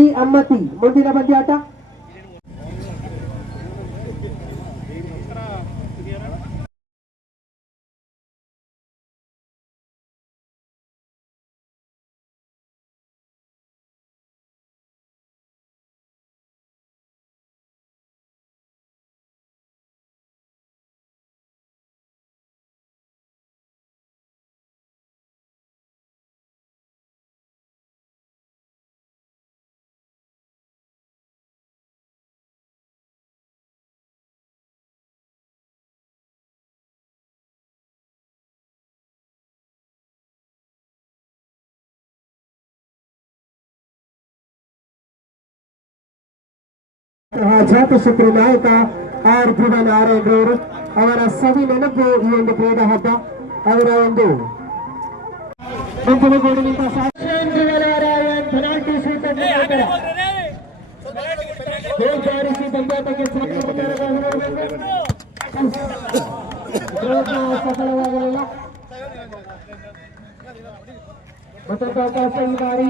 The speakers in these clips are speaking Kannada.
ಸಿ ಅಮ್ಮತಿ ಮುಂದಿನ ಪಂದ್ಯಾಟ ಜಾತಶಕ್ತಿ ನಾಯಕ ಆರ್ ಧ್ರುವ ನಾರಾಯಣರವರು ಅವರ ಸವಿ ನೆನಪು ಈ ಒಂದು ಕ್ರೀಡಾ ಹಬ್ಬ ಅವರ ಒಂದು ಮುಂದಿನಗೂಡಿನಿಂದ ನಾರಾಯಣ್ ಪೆನಾಲ್ಟಿ ಶೂಟ್ ಅನ್ನು ಮಾಡ್ತಾರೆ. ಗೋಲ್ ಬಾರಿಸಿ ಪಂದ್ಯಾಟಕ್ಕೆ ಪ್ರಯತ್ನ ಸಫಲವಾಗಲಿಲ್ಲ ಮತ್ತೊಂದು ಅವಕಾಶ ಈ ಬಾರಿ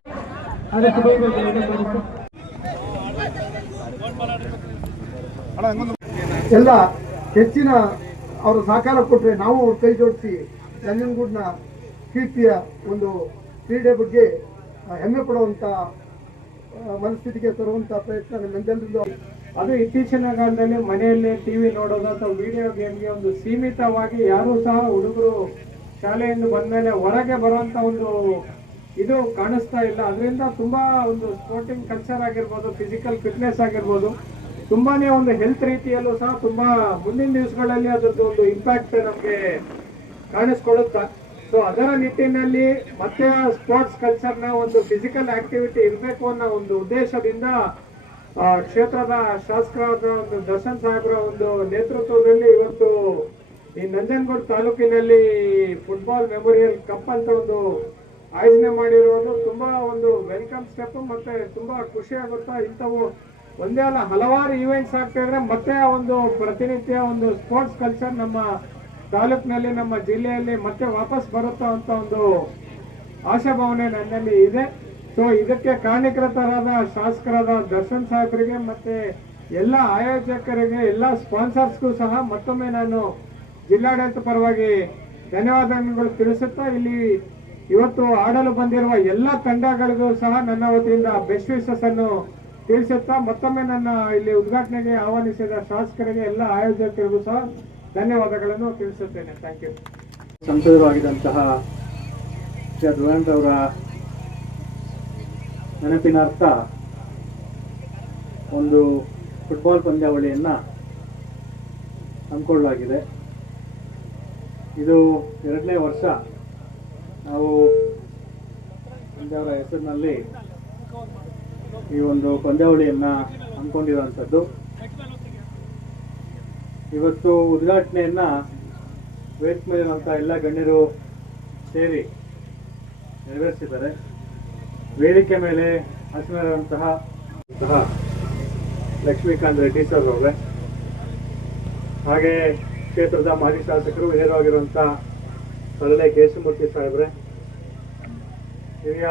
ಅದಕ್ಕೆ ಎಲ್ಲ ಹೆಚ್ಚಿನ ಅವರು ಸಹಕಾರ ಕೊಟ್ಟರೆ ನಾವು ಅವ್ರ ಕೈ ಜೋಡಿಸಿ ನಂಜನಗೂಡಿನ ಕೀರ್ತಿಯ ಒಂದು ಕ್ರೀಡೆ ಬಗ್ಗೆ ಹೆಮ್ಮೆ ಪಡುವಂಥ ಆ, ಮನಸ್ಥಿತಿಗೆ ತರುವಂಥ ಪ್ರಯತ್ನ ನಮ್ಮೆಲ್ಲರದ್ದು ಅದು ಇತ್ತೀಚಿನ ಕಾಲದಲ್ಲಿ ಮನೆಯಲ್ಲೇ ಟಿವಿ ನೋಡೋದು ಅಥವಾ ವಿಡಿಯೋ ಗೇಮ್ಗೆ ಒಂದು ಸೀಮಿತವಾಗಿ ಯಾರೂ ಸಹ ಹುಡುಗರು ಶಾಲೆಯಿಂದ ಬಂದ್ಮೇಲೆ ಹೊರಗೆ ಬರುವಂತ ಒಂದು ಇದು ಕಾಣಿಸ್ತಾ ಇಲ್ಲ. ಅದರಿಂದ ತುಂಬಾ ಒಂದು ಸ್ಪೋರ್ಟಿಂಗ್ ಕಲ್ಚರ್ ಆಗಿರ್ಬೋದು ಫಿಸಿಕಲ್ ಫಿಟ್ನೆಸ್ ಆಗಿರ್ಬೋದು, ತುಂಬಾನೇ ಒಂದು ಹೆಲ್ತ್ ರೀತಿಯಲ್ಲೂ ಸಹ ತುಂಬಾ ಮುಂದಿನ ದಿವಸಗಳಲ್ಲಿ ಅದರದ್ದು ಒಂದು ಇಂಪ್ಯಾಕ್ಟ್ ನಮಗೆ ಕಾಣಿಸ್ಕೊಳ್ಳುತ್ತಾ. ಸೊ ಅದರ ನಿಟ್ಟಿನಲ್ಲಿ ಮತ್ತೆ ಸ್ಪೋರ್ಟ್ಸ್ ಕಲ್ಚರ್ನ ಒಂದು ಫಿಸಿಕಲ್ ಆಕ್ಟಿವಿಟಿ ಇರಬೇಕು ಅನ್ನೋ ಒಂದು ಉದ್ದೇಶದಿಂದ ಕ್ಷೇತ್ರದ ಶಾಸಕರಾದ ಒಂದು ದರ್ಶನ್ ಸಾಹೇಬ್ರ ಒಂದು ನೇತೃತ್ವದಲ್ಲಿ ಇವತ್ತು ಈ ನಂಜನಗೂಡು ತಾಲೂಕಿನಲ್ಲಿ ಫುಟ್ಬಾಲ್ ಮೆಮೋರಿಯಲ್ ಕಪ್ ಅಂತ ಒಂದು ಆಯೋಜನೆ ಮಾಡಿರುವುದು ತುಂಬಾ ಒಂದು ವೆಲ್ಕಮ್ ಸ್ಟೆಪ್ ಮತ್ತೆ ತುಂಬಾ ಖುಷಿ ಆಗುತ್ತಾ ಇಂಥವು ಒಂದೇ ಅಲ್ಲ, ಹಲವಾರು ಈವೆಂಟ್ಸ್ ಆಗ್ತಾ ಇದ್ರೆ ಮತ್ತೆ ಒಂದು ಪ್ರತಿನಿತ್ಯ ಒಂದು ಸ್ಪೋರ್ಟ್ಸ್ ಕಲ್ಚರ್ ನಮ್ಮ ತಾಲೂಕಿನಲ್ಲಿ, ನಮ್ಮ ಜಿಲ್ಲೆಯಲ್ಲಿ ಮತ್ತೆ ವಾಪಸ್ ಬರುತ್ತಾ ಅಂತ ಒಂದು ಆಶಾಭಾವನೆ ನನ್ನಲ್ಲಿ ಇದೆ. ಸೊ ಇದಕ್ಕೆ ಕಾರಣೀಕೃತರಾದ ಶಾಸಕರಾದ ದರ್ಶನ್ ಸಾಹೇಬರಿಗೆ ಮತ್ತೆ ಎಲ್ಲ ಆಯೋಜಕರಿಗೆ, ಎಲ್ಲ ಸ್ಪಾನ್ಸರ್ಸ್ಗೂ ಸಹ ಮತ್ತೊಮ್ಮೆ ನಾನು ಜಿಲ್ಲಾಡಳಿತ ಪರವಾಗಿ ಧನ್ಯವಾದಗಳು ತಿಳಿಸುತ್ತಾ ಇಲ್ಲಿ ಇವತ್ತು ಆಡಲು ಬಂದಿರುವ ಎಲ್ಲ ತಂಡಗಳಿಗೂ ಸಹ ನನ್ನ ವತಿಯಿಂದ ಬೆಸ್ಟ್ ವಿಶಸ್ ಅನ್ನು ತಿಳಿಸುತ್ತಾ ಮತ್ತೊಮ್ಮೆ ನನ್ನ ಇಲ್ಲಿ ಉದ್ಘಾಟನೆಗೆ ಆಹ್ವಾನಿಸಿದ ಶಾಸಕರಿಗೆ ಎಲ್ಲ ಆಯೋಜಕರಿಗೂ ಸಹ ಧನ್ಯವಾದಗಳನ್ನು ತಿಳಿಸುತ್ತೇನೆ. ಥ್ಯಾಂಕ್ ಯು ಸಂಸದರು ಆಗಿದಂತಹ ಅವರ ನೆನಪಿನಾರ್ಥ ಒಂದು ಫುಟ್ಬಾಲ್ ಪಂದ್ಯಾವಳಿಯನ್ನು ಹಮ್ಮಿಕೊಳ್ಳಲಾಗಿದೆ. ಇದು ಎರಡನೇ ವರ್ಷ ನಾವು ಪಂದ್ಯಾವರ ಹೆಸರಿನಲ್ಲಿ ಈ ಒಂದು ಪಂದ್ಯಾವಳಿಯನ್ನು ಹಮ್ಮಿಕೊಂಡಿರುವಂಥದ್ದು. ಇವತ್ತು ಉದ್ಘಾಟನೆಯನ್ನು ವೇದಿಕೆ ಮೇಲಿರುವಂಥ ಎಲ್ಲ ಗಣ್ಯರು ಸೇರಿ ನೆರವೇರಿಸಿದ್ದಾರೆ. ವೇದಿಕೆ ಮೇಲೆ ಹಾಸನರಂತಹ ಸಹ ಲಕ್ಷ್ಮೀಕಾಂತ್ ರೆಡ್ಡಿ ಸರ್ ಅವರೇ. ಹಾಗೆ ಕ್ಷೇತ್ರದ ಮಾಜಿ ಶಾಸಕರು ಹಿರಿಯರಾಗಿರುವಂಥ ಸರಳೆ ಕೇಶಮೂರ್ತಿ ಸಾಹೇಬ್ರೆ, ಹಿರಿಯ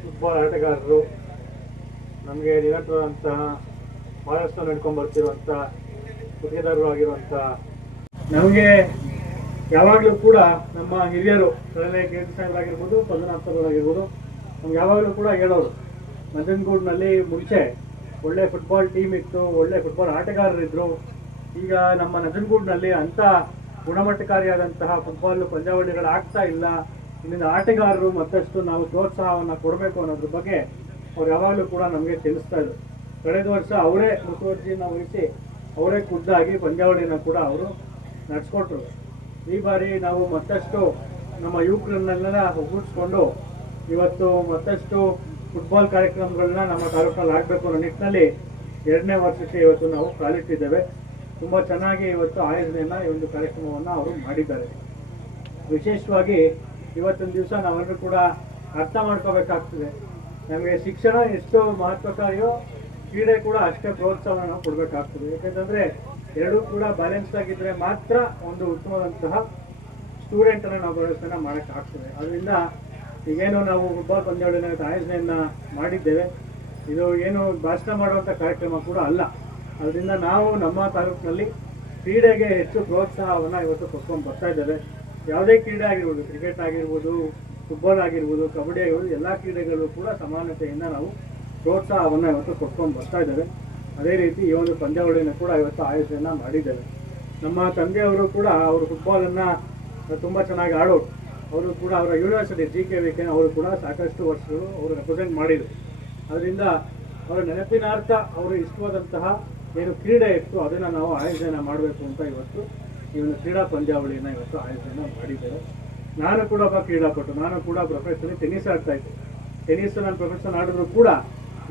ಫುಟ್ಬಾಲ್ ಆಟಗಾರರು, ನಮಗೆ ನಿರಂತರವಂತಹ ಬಹಳಷ್ಟು ನಡ್ಕೊಂಡು ಬರ್ತಿರುವಂಥ ಗುತ್ತಿಗೆದಾರರು ಆಗಿರುವಂಥ ನಮಗೆ ಯಾವಾಗಲೂ ಕೂಡ ನಮ್ಮ ಹಿರಿಯರು ಸರಳೆ ಕೇಂದ್ರ ಸಾಹೇಬರಾಗಿರ್ಬೋದು ಆಗಿರ್ಬೋದು ಆಗಿರ್ಬೋದು, ನಮ್ಗೆ ಯಾವಾಗಲೂ ಕೂಡ ಹೇಳೋರು, ನಂಜನಗೂಡಿನಲ್ಲಿ ಮುಂಚೆ ಒಳ್ಳೆ ಫುಟ್ಬಾಲ್ ಟೀಮ್ ಇತ್ತು, ಒಳ್ಳೆ ಫುಟ್ಬಾಲ್ ಆಟಗಾರರಿದ್ರು. ಈಗ ನಮ್ಮ ನಂಜನಗೂಡಿನಲ್ಲಿ ಅಂಥ ಗುಣಮಟ್ಟಕಾರಿಯಾದಂತಹ ಫುಟ್ಬಾಲ್ ಪಂದ್ಯಾವಳಿಗಳು ಆಗ್ತಾ ಇಲ್ಲ. ಇಲ್ಲಿನ ಆಟಗಾರರು ಮತ್ತಷ್ಟು ನಾವು ಪ್ರೋತ್ಸಾಹವನ್ನು ಕೊಡಬೇಕು ಅನ್ನೋದ್ರ ಬಗ್ಗೆ ಅವ್ರು ಯಾವಾಗಲೂ ಕೂಡ ನಮಗೆ ತಿಳಿಸ್ತಾ ಇದ್ರು. ಕಳೆದ ವರ್ಷ ಅವರೇ ಮುತುವರ್ಜಿಯನ್ನು ವಹಿಸಿ ಅವರೇ ಖುದ್ದಾಗಿ ಪಂದ್ಯಾವಳಿನ ಕೂಡ ಅವರು ನಡೆಸ್ಕೊಟ್ರು. ಈ ಬಾರಿ ನಾವು ಮತ್ತಷ್ಟು ನಮ್ಮ ಯುವಕರನ್ನೆಲ್ಲ ಒಗ್ಗೂಡಿಸ್ಕೊಂಡು ಇವತ್ತು ಮತ್ತಷ್ಟು ಫುಟ್ಬಾಲ್ ಕಾರ್ಯಕ್ರಮಗಳನ್ನ ನಮ್ಮ ತಾಲೂಕಲ್ಲಿ ಆಗಬೇಕು ಅನ್ನೋ ನಿಟ್ಟಿನಲ್ಲಿ ಎರಡನೇ ವರ್ಷಕ್ಕೆ ಇವತ್ತು ನಾವು ಕಾಲಿಟ್ಟಿದ್ದೇವೆ. ತುಂಬ ಚೆನ್ನಾಗಿ ಇವತ್ತು ಆಯೋಜನೆಯನ್ನ ಈ ಒಂದು ಕಾರ್ಯಕ್ರಮವನ್ನು ಅವರು ಮಾಡಿದ್ದಾರೆ. ವಿಶೇಷವಾಗಿ ಇವತ್ತೊಂದು ದಿವಸ ನಾವೆಲ್ಲರೂ ಕೂಡ ಅರ್ಥ ಮಾಡ್ಕೋಬೇಕಾಗ್ತದೆ. ನಮಗೆ ಶಿಕ್ಷಣ ಎಷ್ಟು ಮಹತ್ವಕಾರಿಯೋ ಕ್ರೀಡೆ ಕೂಡ ಅಷ್ಟೇ ಪ್ರೋತ್ಸಾಹನ ನಾವು ಕೊಡಬೇಕಾಗ್ತದೆ. ಯಾಕೆಂತಂದರೆ ಎರಡೂ ಕೂಡ ಬ್ಯಾಲೆನ್ಸ್ ಆಗಿದ್ರೆ ಮಾತ್ರ ಒಂದು ಉತ್ತಮವಾದಂತಹ ಸ್ಟೂಡೆಂಟ್ ಅನ್ನ ನಾವು ವ್ಯವಸ್ಥೆನ ಮಾಡೋಕ್ಕಾಗ್ತದೆ. ಅದರಿಂದ ಈಗೇನು ನಾವು ಫುಟ್ಬಾಲ್ ಪಂದ್ಯಾವಳಿನ ಆಯೋಜನೆಯನ್ನ ಮಾಡಿದ್ದೇವೆ. ಇದು ಏನು ಭಾಷಣ ಮಾಡುವಂಥ ಕಾರ್ಯಕ್ರಮ ಕೂಡ ಅಲ್ಲ. ಅದರಿಂದ ನಾವು ನಮ್ಮ ತಾಲೂಕಿನಲ್ಲಿ ಕ್ರೀಡೆಗೆ ಹೆಚ್ಚು ಪ್ರೋತ್ಸಾಹವನ್ನು ಇವತ್ತು ಕೊಟ್ಕೊಂಡು ಬರ್ತಾ ಇದ್ದೇವೆ ಯಾವುದೇ ಕ್ರೀಡೆ ಆಗಿರ್ಬೋದು, ಕ್ರಿಕೆಟ್ ಆಗಿರ್ಬೋದು ಫುಟ್ಬಾಲ್ ಆಗಿರ್ಬೋದು, ಕಬಡ್ಡಿ ಆಗಿರ್ಬೋದು, ಎಲ್ಲ ಕ್ರೀಡೆಗಳು ಕೂಡ ಸಮಾನತೆಯಿಂದ ನಾವು ಪ್ರೋತ್ಸಾಹವನ್ನು ಇವತ್ತು ಕೊಟ್ಕೊಂಡು ಬರ್ತಾ ಇದ್ದೇವೆ ಅದೇ ರೀತಿ ಈ ಒಂದು ಪಂದ್ಯಾವಳಿಯನ್ನು ಕೂಡ ಇವತ್ತು ಆಯೋಜನೆ ಮಾಡಿದ್ದೇವೆ ನಮ್ಮ ತಂದೆಯವರು ಕೂಡ ಅವರು ಫುಟ್ಬಾಲನ್ನು ತುಂಬ ಚೆನ್ನಾಗಿ ಆಡೋರು. ಅವರು ಕೂಡ ಅವರ university G K V K ಅವರು ಕೂಡ ಸಾಕಷ್ಟು ವರ್ಷಗಳು ಅವರು ರೆಪ್ರೆಸೆಂಟ್ ಮಾಡಿದರು. ಅದರಿಂದ ಅವರ ನೆನಪಿನಾರ್ಥ ಅವರು ಇಷ್ಟವಾದಂತಹ ಏನು ಕ್ರೀಡೆ ಇತ್ತು, ಅದನ್ನು ನಾವು ಆಯೋಜನೆ ಮಾಡಬೇಕು ಅಂತ ಇವತ್ತು ಈ ಒಂದು ಕ್ರೀಡಾ ಪಂದ್ಯಾವಳಿಯನ್ನು ಇವತ್ತು ಆಯೋಜನೆ ಮಾಡಿದ್ದೇವೆ. ನಾನು ಕೂಡ ಒಬ್ಬ ಕ್ರೀಡಾಪಟು, ನಾನು ಕೂಡ ಪ್ರೊಫೆಷನಲಿ ಟೆನ್ನಿಸ್ ಆಡ್ತಾ ಇದ್ದೆ. ಟೆನ್ನಿಸ್ ನಾನು ಪ್ರೊಫೆಷನ್ ಆಡಿದ್ರು ಕೂಡ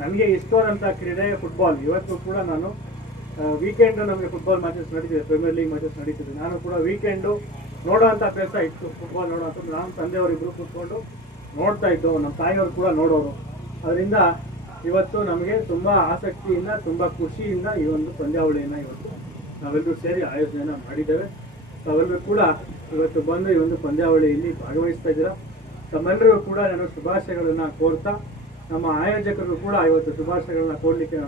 ನನಗೆ ಇಷ್ಟವಾದಂಥ ಕ್ರೀಡೆ ಫುಟ್ಬಾಲ್ ಇವತ್ತು ಕೂಡ ನಾನು ವೀಕೆಂಡು ನಮಗೆ ಫುಟ್ಬಾಲ್ ಮ್ಯಾಚಸ್ ನಡೀತಿದೆ ಪ್ರೀಮಿಯರ್ ಲೀಗ್ ಮ್ಯಾಚಸ್ ನಡೀತಿದೆ. ನಾನು ಕೂಡ ವೀಕೆಂಡು ನೋಡೋವಂಥ ಅಭ್ಯಾಸ ಇತ್ತು ಫುಟ್ಬಾಲ್ ನೋಡೋವಂಥದ್ದು ನಾನು ತಂದೆಯವರಿಬ್ಬರು ಕೂತ್ಕೊಂಡು ನೋಡ್ತಾ ಇದ್ದವು ನಮ್ಮ ತಾಯಿಯವರು ಕೂಡ ನೋಡೋರು. ಅದರಿಂದ ಇವತ್ತು ನಮಗೆ ತುಂಬ ಆಸಕ್ತಿಯಿಂದ, ತುಂಬ ಖುಷಿಯಿಂದ ಈ ಒಂದು ಪಂದ್ಯಾವಳಿಯನ್ನು ಇವತ್ತು ನಾವೆಲ್ಲರೂ ಸೇರಿ ಆಯೋಜನೆಯನ್ನು ಮಾಡಿದ್ದೇವೆ. ತಾವೆಲ್ಲರೂ ಕೂಡ ಇವತ್ತು ಬಂದು ಈ ಒಂದು ಪಂದ್ಯಾವಳಿಯಲ್ಲಿ ಭಾಗವಹಿಸ್ತಾ ಇದ್ದೀರಾ? ತಮ್ಮೆಲ್ಲರಿಗೂ ಕೂಡ ನಾನು ಶುಭಾಶಯಗಳನ್ನು ಕೋರ್ತಾ, ನಮ್ಮ ಆಯೋಜಕರು ಕೂಡ ಇವತ್ತು ಶುಭಾಶಯಗಳನ್ನ ಕೋರ್ಲಿಕ್ಕೆ